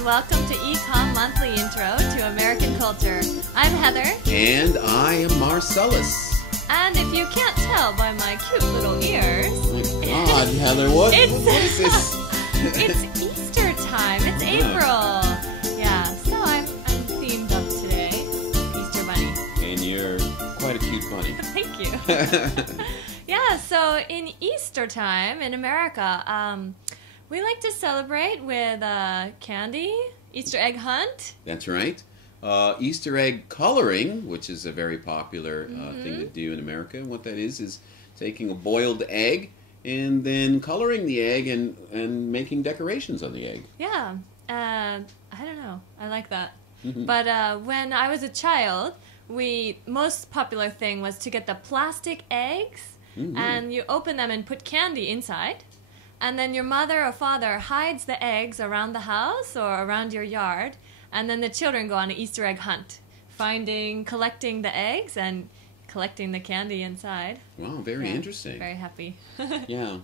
and welcome to Ecom Monthly Intro to American Culture. I'm Heather. And I am Marcellus. And if you can't tell by my cute little ears... Oh my God, Heather, what is this? It's Easter time. It's April. Yeah, so I'm themed up today. Easter bunny. And you're quite a cute bunny. Thank you. Yeah, so in Easter time in America, we like to celebrate with candy, Easter egg hunt. That's right. Easter egg coloring, which is a very popular thing to do in America. And what that is taking a boiled egg and then coloring the egg and making decorations on the egg. Yeah, I don't know. I like that. But when I was a child, most popular thing was to get the plastic eggs and you open them and put candy inside. And then your mother or father hides the eggs around the house or around your yard. And then the children go on an Easter egg hunt, collecting the eggs and collecting the candy inside. Wow, very interesting. Very happy. Yeah.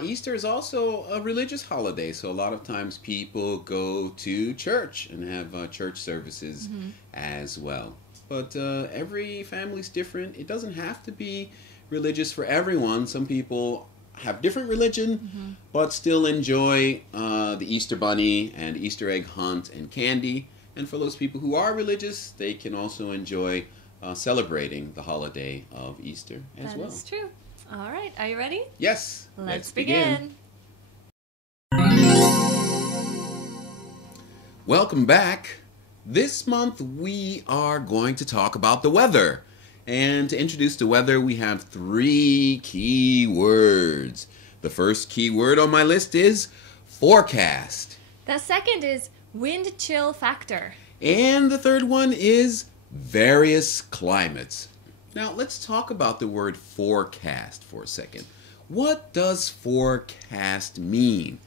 Easter is also a religious holiday, so a lot of times people go to church and have church services as well. But every family's different. It doesn't have to be religious for everyone. Some people have different religion, but still enjoy the Easter bunny and Easter egg hunt and candy. And for those people who are religious, they can also enjoy celebrating the holiday of Easter as well. That is true. All right, are you ready? Yes. Let's begin. Welcome back. This month we are going to talk about the weather. And to introduce the weather, we have 3 key words. The first key word on my list is forecast. The second is wind chill factor. And the third one is various climates. Now, let's talk about the word forecast for a second. What does forecast mean?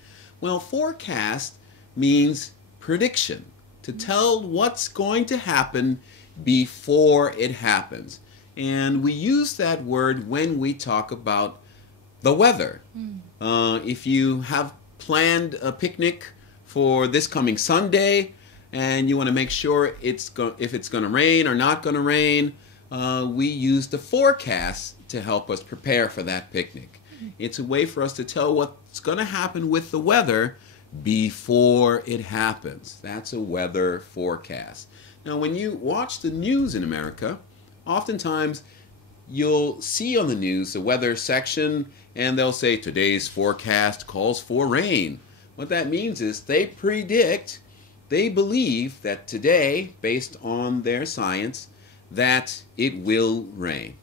Well, forecast means prediction, to tell what's going to happen before it happens. And we use that word when we talk about the weather. If you have planned a picnic for this coming Sunday and you want to make sure if it's going to rain or not going to rain, we use the forecast to help us prepare for that picnic. It's a way for us to tell what's going to happen with the weather before it happens. That's a weather forecast. Now, when you watch the news in America, oftentimes you'll see on the news the weather section and they'll say today's forecast calls for rain. What that means is they believe that today, based on their science, that it will rain.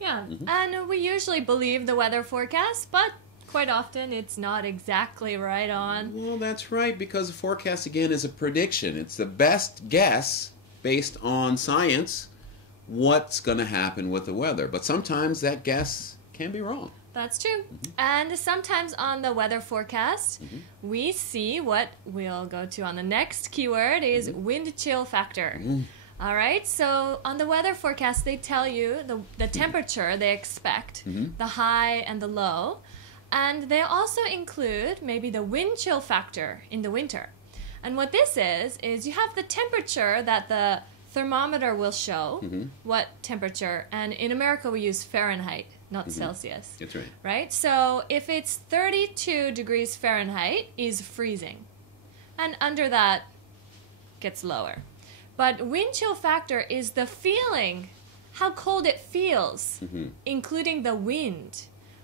Yeah, and we usually believe the weather forecast, but quite often it's not exactly right on. Well, that's right, because the forecast, again, is a prediction. It's the best guess, based on science, what's going to happen with the weather. But sometimes that guess can be wrong. That's true. And sometimes on the weather forecast, we see what we'll go to on the next keyword is wind chill factor. All right, so on the weather forecast, they tell you the temperature they expect, the high and the low. And they also include maybe the wind chill factor in the winter. And what this is you have the temperature that the thermometer will show, what temperature. And in America, we use Fahrenheit, not Celsius. That's right. Right? So if it's 32 degrees Fahrenheit is freezing. And under that gets lower. But wind chill factor is the feeling, how cold it feels, including the wind.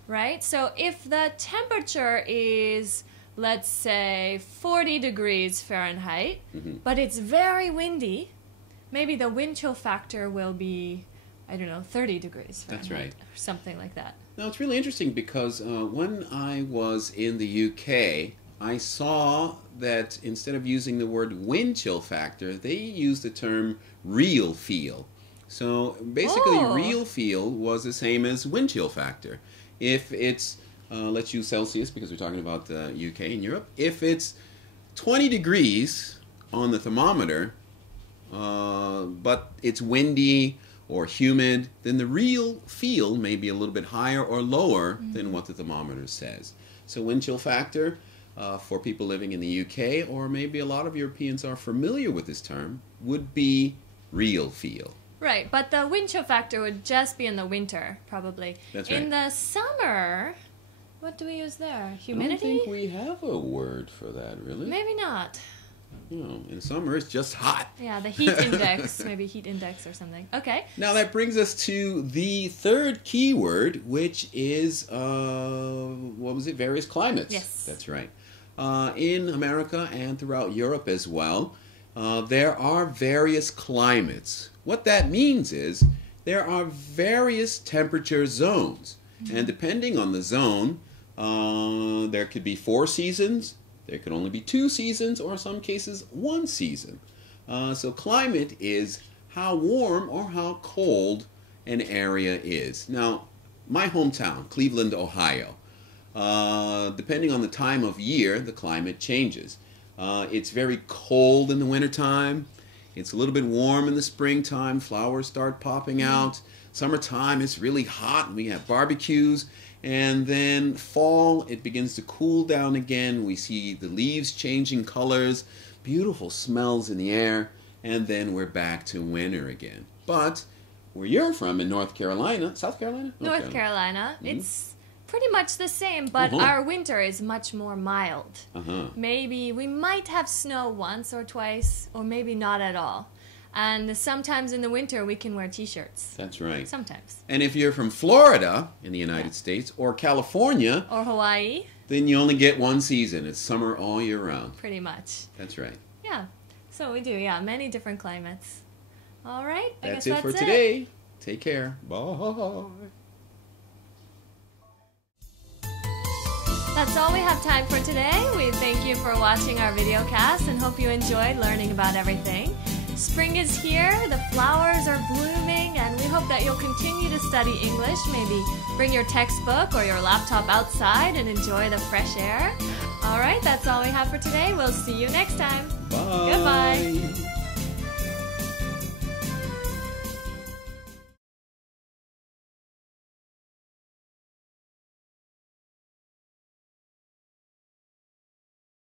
Right? So if the temperature is, let's say, 40 degrees Fahrenheit, but it's very windy, maybe the wind chill factor will be, I don't know, 30 degrees Fahrenheit. That's right. Or something like that. Now, it's really interesting because when I was in the UK, I saw that instead of using the word wind chill factor, they used the term real feel. So basically, real feel was the same as wind chill factor. If it's, let's use Celsius because we're talking about the UK and Europe. If it's 20 degrees on the thermometer, but it's windy or humid, then the real feel may be a little bit higher or lower than what the thermometer says. So wind chill factor for people living in the UK, or maybe a lot of Europeans are familiar with this term, would be real feel. Right, but the wind chill factor would just be in the winter, probably. That's right. In the summer, what do we use there? Humidity? I don't think we have a word for that, really. Maybe not. No, in summer it's just hot. Yeah, the heat index, maybe heat index or something. Okay. Now that brings us to the third keyword, which is, what was it? Various climates. Yes. That's right. In America and throughout Europe as well, there are various climates. What that means is there are various temperature zones. And depending on the zone, there could be 4 seasons, there could only be 2 seasons, or in some cases 1 season. So climate is how warm or how cold an area is. Now, my hometown, Cleveland, Ohio, depending on the time of year, the climate changes. It's very cold in the wintertime. It's a little bit warm in the springtime. Flowers start popping out. Summertime, it's really hot, and we have barbecues. And then fall, it begins to cool down again. We see the leaves changing colors, beautiful smells in the air, and then we're back to winter again. But where you're from in North Carolina, South Carolina? North Carolina, it's pretty much the same, but our winter is much more mild. Maybe we might have snow once or twice, or maybe not at all. And sometimes in the winter we can wear t-shirts. That's right. Sometimes. And if you're from Florida in the United States, or California, or Hawaii, then you only get 1 season. It's summer all year round. Pretty much. That's right. Yeah. So we do, many different climates. All right. I That's guess it for today. Take care. Bye. That's all we have time for today. We thank you for watching our videocast and hope you enjoyed learning about everything. Spring is here, the flowers are blooming, and we hope that you'll continue to study English. Maybe bring your textbook or your laptop outside and enjoy the fresh air. All right, that's all we have for today. We'll see you next time. Bye. Goodbye.